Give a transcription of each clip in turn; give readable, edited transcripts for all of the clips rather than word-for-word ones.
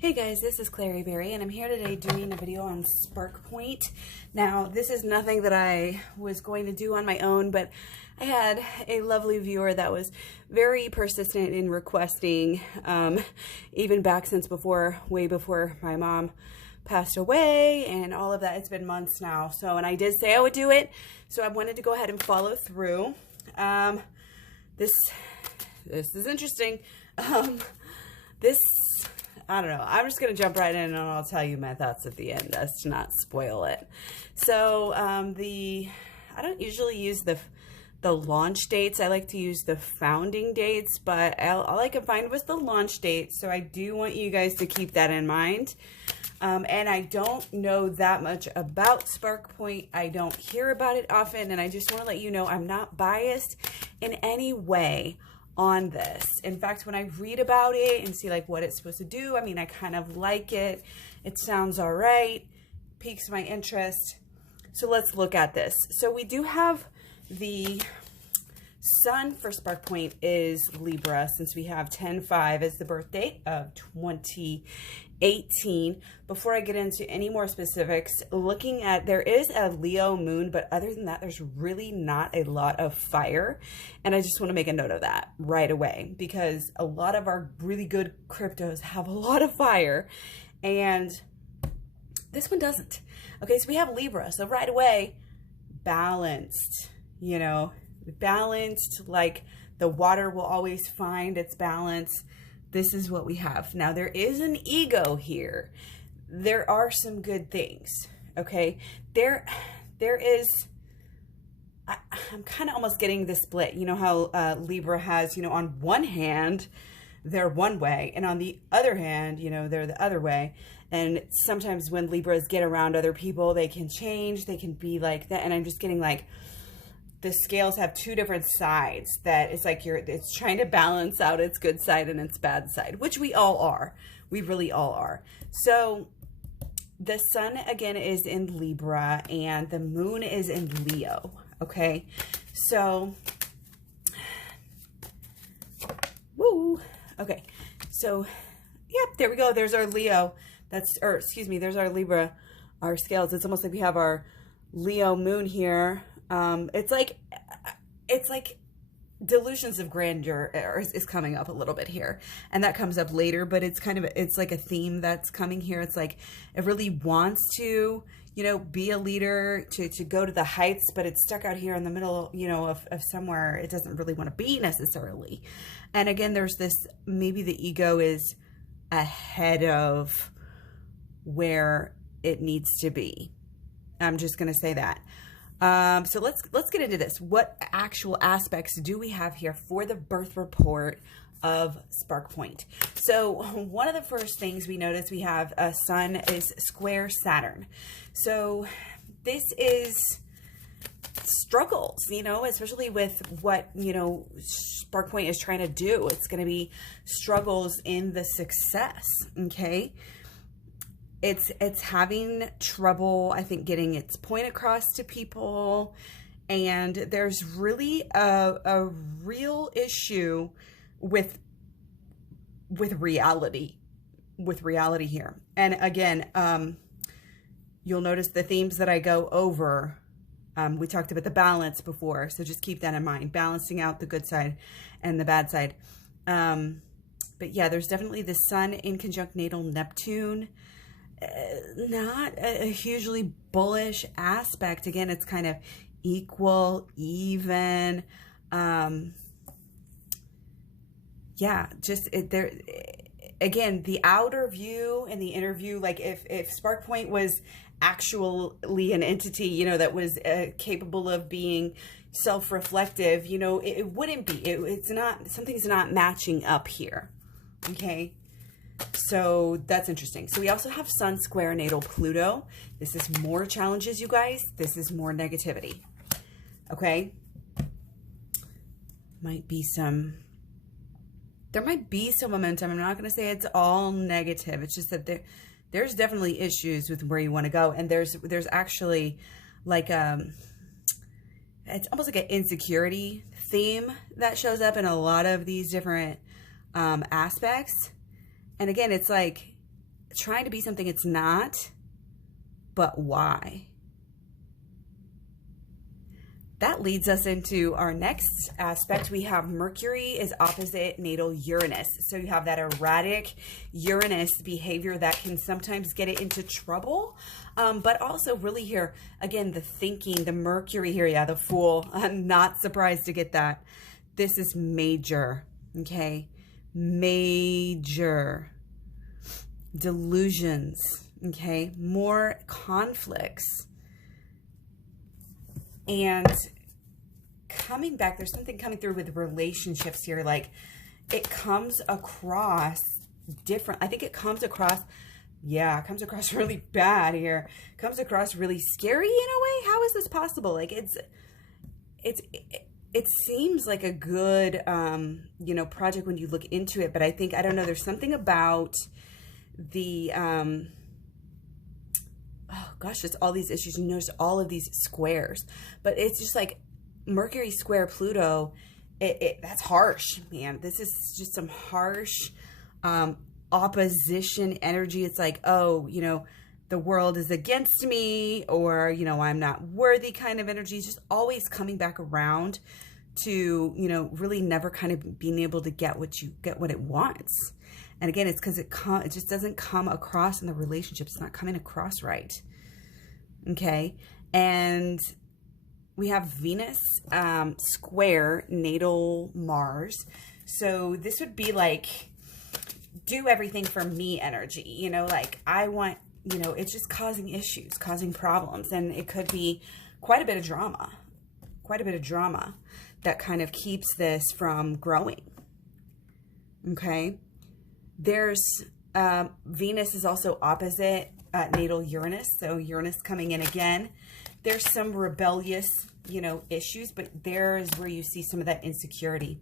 Hey guys, this is Clary Berry, and I'm here today doing a video on Sparkpoint. Now, this is nothing that I was going to do on my own, but I had a lovely viewer that was very persistent in requesting, even back since way before my mom passed away and all of that. It's been months now. So, and I did say I would do it, so I wanted to go ahead and follow through. This is interesting. I don't know. I'm just going to jump right in and I'll tell you my thoughts at the end as to not spoil it. So, I don't usually use the launch dates. I like to use the founding dates, but all I can find was the launch date. So I do want you guys to keep that in mind. And I don't know that much about Sparkpoint. I don't hear about it often. And I just want to let you know I'm not biased in any way on this. In fact, when I read about it and see like what it's supposed to do, I mean, I kind of like it. It sounds all right, piques my interest. So let's look at this. So we do have the sun for Sparkpoint is Libra, since we have 10/5 as the birth date of 2018. Before I get into any more specifics, looking at, there is a Leo moon, but other than that, there's really not a lot of fire. And I just want to make a note of that right away, because a lot of our really good cryptos have a lot of fire and this one doesn't. Okay, so we have Libra. So right away, balanced, you know, balanced, like the water will always find its balance. This is what we have. Now, there is an ego here. There are some good things, okay? There is, I'm kind of almost getting the split. You know how Libra has, you know, on one hand, they're one way, and on the other hand, you know, they're the other way. And sometimes when Libras get around other people, they can change, they can be like that. And I'm just getting like, the scales have two different sides, that it's like it's trying to balance out its good side and its bad side, which we all are. We really all are. So the sun again is in Libra and the moon is in Leo. Okay. So, woo. Okay. So, yep, there we go. There's our Leo. There's our Libra, our scales. It's almost like we have our Leo moon here. It's like delusions of grandeur is coming up a little bit here, and that comes up later, but it's kind of, it's like a theme that's coming here. It's like it really wants to, you know, be a leader, to go to the heights, but it's stuck out here in the middle, you know, of somewhere it doesn't really want to be necessarily. And again, there's this, maybe the ego is ahead of where it needs to be. I'm just going to say that. So let's get into this. What actual aspects do we have here for the birth report of Sparkpoint? So one of the first things we notice, we have a sun is square Saturn. So this is struggles, you know, especially with what, you know, Sparkpoint is trying to do. It's going to be struggles in the success. Okay. It's having trouble, I think, getting its point across to people. And there's really a real issue with reality here. And again, you'll notice the themes that I go over. We talked about the balance before, so just keep that in mind, balancing out the good side and the bad side. But yeah, there's definitely the sun in conjunct natal Neptune. Not a hugely bullish aspect. Again, it's kind of equal, even. Yeah, just there. Again, the outer view and the inner view. Like if Sparkpoint was actually an entity, you know, that was capable of being self-reflective, you know, it wouldn't be. It's not. Something's not matching up here. Okay. So that's interesting. So we also have Sun square natal Pluto. This is more challenges, you guys. This is more negativity. Okay. There might be some momentum. I'm not going to say it's all negative. It's just that there's definitely issues with where you want to go. And there's actually like, it's almost like an insecurity theme that shows up in a lot of these different aspects. And again, it's like trying to be something it's not, but why? That leads us into our next aspect. We have Mercury is opposite natal Uranus. So you have that erratic Uranus behavior that can sometimes get it into trouble. But also really here, again, the thinking, the Mercury here, yeah, the Fool. I'm not surprised to get that. This is major, okay? Major delusions, okay? More conflicts. And coming back, there's something coming through with relationships here. Like it comes across different. I think it comes across, yeah, it comes across really bad here. It comes across really scary in a way. How is this possible? Like it seems like a good, you know, project when you look into it. But I think, I don't know, there's something about the, oh gosh, just all these issues. You notice all of these squares, but it's just like Mercury square Pluto. That's harsh, man. This is just some harsh opposition energy. It's like, oh, you know, the world is against me, or, you know, I'm not worthy kind of energy. It's just always coming back around to, you know, really never kind of being able to get what it wants. And again, it's because it just doesn't come across in the relationship. It's not coming across right. Okay. And we have Venus square natal Mars. So this would be like, do everything for me energy. You know, like I want, you know, it's just causing issues, causing problems. And it could be quite a bit of drama that kind of keeps this from growing. Okay. There's Venus is also opposite natal Uranus. So Uranus coming in again. There's some rebellious, you know, issues, but there is where you see some of that insecurity.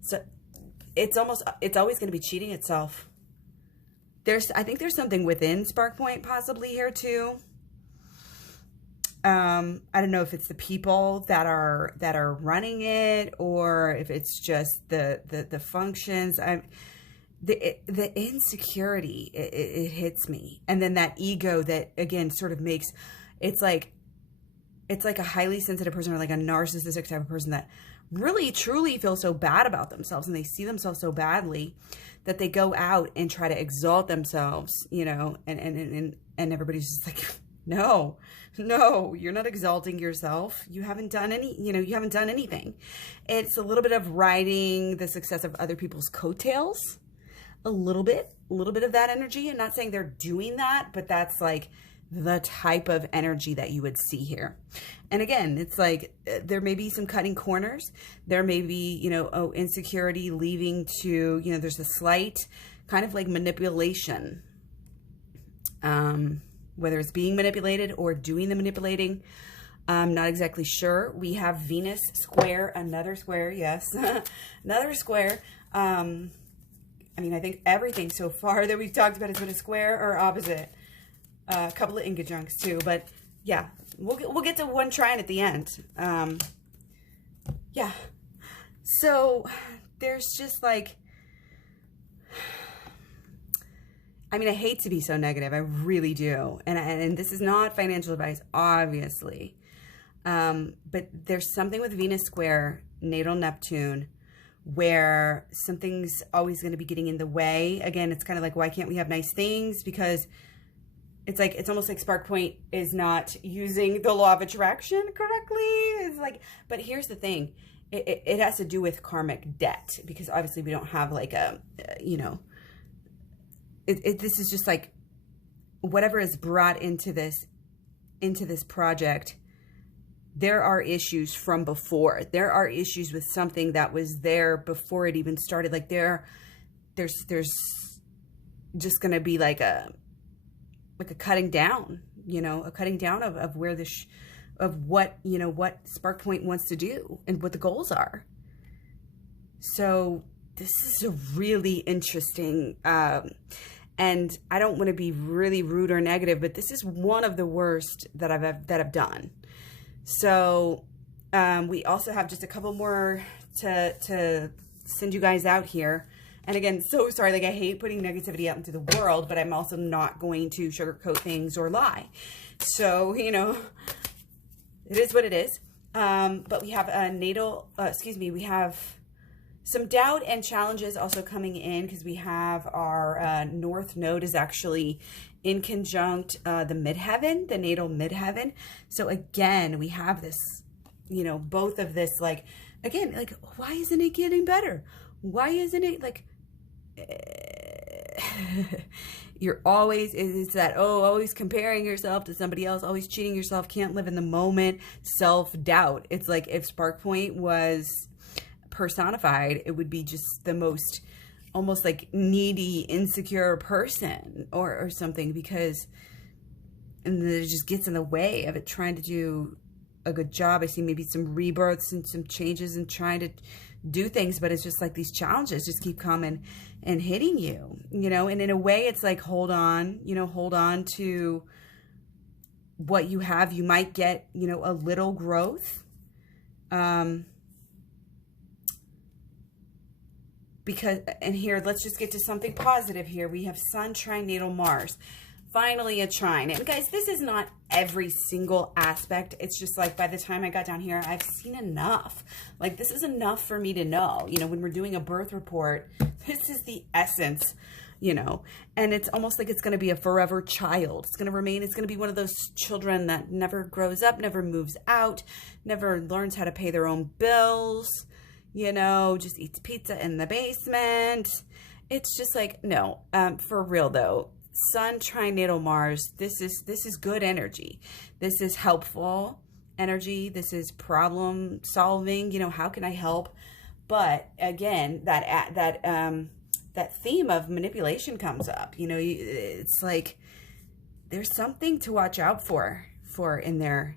So it's always going to be cheating itself. I think there's something within Sparkpoint possibly here too. I don't know if it's the people that are running it, or if it's just the functions. The insecurity, it hits me. And then that ego that, again, sort of makes, it's like a highly sensitive person, or like a narcissistic type of person that really truly feels so bad about themselves, and they see themselves so badly that they go out and try to exalt themselves, you know, and everybody's just like, no, you're not exalting yourself. You haven't done you haven't done anything. It's a little bit of riding the success of other people's coattails. A little bit of that energy. I'm not saying they're doing that, but that's like the type of energy that you would see here. And again, it's like there may be some cutting corners. There may be, you know, insecurity leading to, you know, there's a slight kind of like manipulation, whether it's being manipulated or doing the manipulating. I'm not exactly sure. We have Venus square, another square. Yes, another square. I mean, I think everything so far that we've talked about has been a square or opposite. A couple of inconjuncts too, but yeah, we'll get to one trine at the end. Yeah. So there's just like, I mean, I hate to be so negative. I really do. And this is not financial advice, obviously. But there's something with Venus square natal Neptune where something's always going to be getting in the way. Again, it's kind of like, why can't we have nice things? Because it's like, it's almost like Sparkpoint is not using the law of attraction correctly. It's like, but here's the thing. It has to do with karmic debt, because obviously we don't have like a, you know, this is just like whatever is brought into this project. There are issues from before. There are issues with something that was there before it even started. Like there's just going to be like a cutting down, you know, a cutting down of where of what, you know, what Sparkpoint wants to do and what the goals are. So this is a really interesting, and I don't want to be really rude or negative, but this is one of the worst that I've done. So we also have just a couple more to send you guys out here. And again, so sorry, like I hate putting negativity out into the world, but I'm also not going to sugarcoat things or lie. So, you know, it is what it is. But we have a natal, we have some doubt and challenges also coming in because we have our North Node is actually in conjunct the midheaven, the natal midheaven. So again, we have this, you know, both of this, like, again, like, why isn't it getting better? Why isn't it, like, you're always, it's that, oh, always comparing yourself to somebody else, always cheating yourself, can't live in the moment, self-doubt. It's like if Sparkpoint was personified, it would be just the most almost like needy, insecure person or something, because and it just gets in the way of it trying to do a good job. I see maybe some rebirths and some changes and trying to do things, but it's just like these challenges just keep coming and hitting you, you know, and in a way it's like, hold on, you know, hold on to what you have. You might get, you know, a little growth. Because, and here, let's just get to something positive here. We have Sun trine natal Mars. Finally a trine. And guys, this is not every single aspect. It's just like by the time I got down here, I've seen enough. Like this is enough for me to know, you know, when we're doing a birth report, this is the essence, you know, and it's almost like it's going to be a forever child. It's going to remain, it's going to be one of those children that never grows up, never moves out, never learns how to pay their own bills, you know, just eats pizza in the basement. It's just like, no, for real though. Sun trine natal Mars, this is good energy. This is helpful energy. This is problem solving, you know, how can I help? But again, that theme of manipulation comes up, you know, it's like there's something to watch out for in there.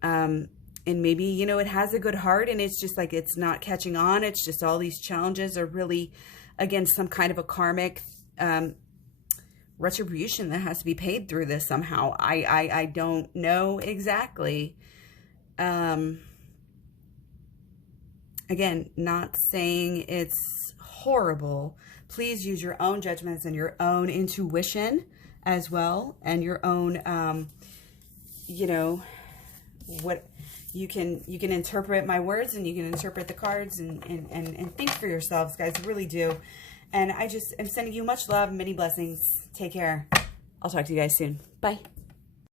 And maybe, you know, it has a good heart and it's just like, it's not catching on. It's just all these challenges are really, again, some kind of a karmic, retribution that has to be paid through this somehow. I don't know exactly. Again, not saying it's horrible. Please use your own judgments and your own intuition as well, and your own, you know, what you can interpret my words and you can interpret the cards and think for yourselves, guys. Really do. And I just am sending you much love, many blessings. Take care. I'll talk to you guys soon. Bye.